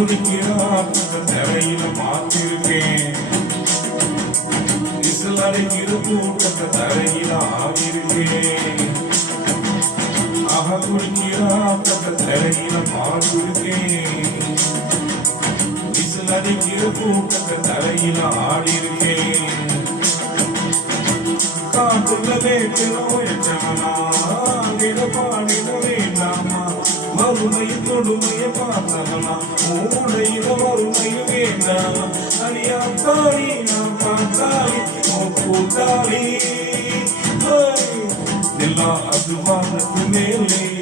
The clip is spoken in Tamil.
குடிக்கிறார் தரையில பார்த்திருக்கேன் விசில் அடைக்கிற கூட்டத்தை தரையில ஆகியிருக்கேன் குடிக்கிறார் தரையில பார்த்திருக்கேன் விசில் அடைக்கிற கூட்டத்தை தரையில ஆடியிருக்கேன் காட்டுள்ள வேட்டனோயனா பாடிட வேண்டாமா மறுமையை கொடுமையை பார்த்தவனா மூளையில வறுமையை வேண்டாமா அடியா தாரி நான் பார்த்தாலி கூட்டாளி எல்லா அது வானத்து மேலே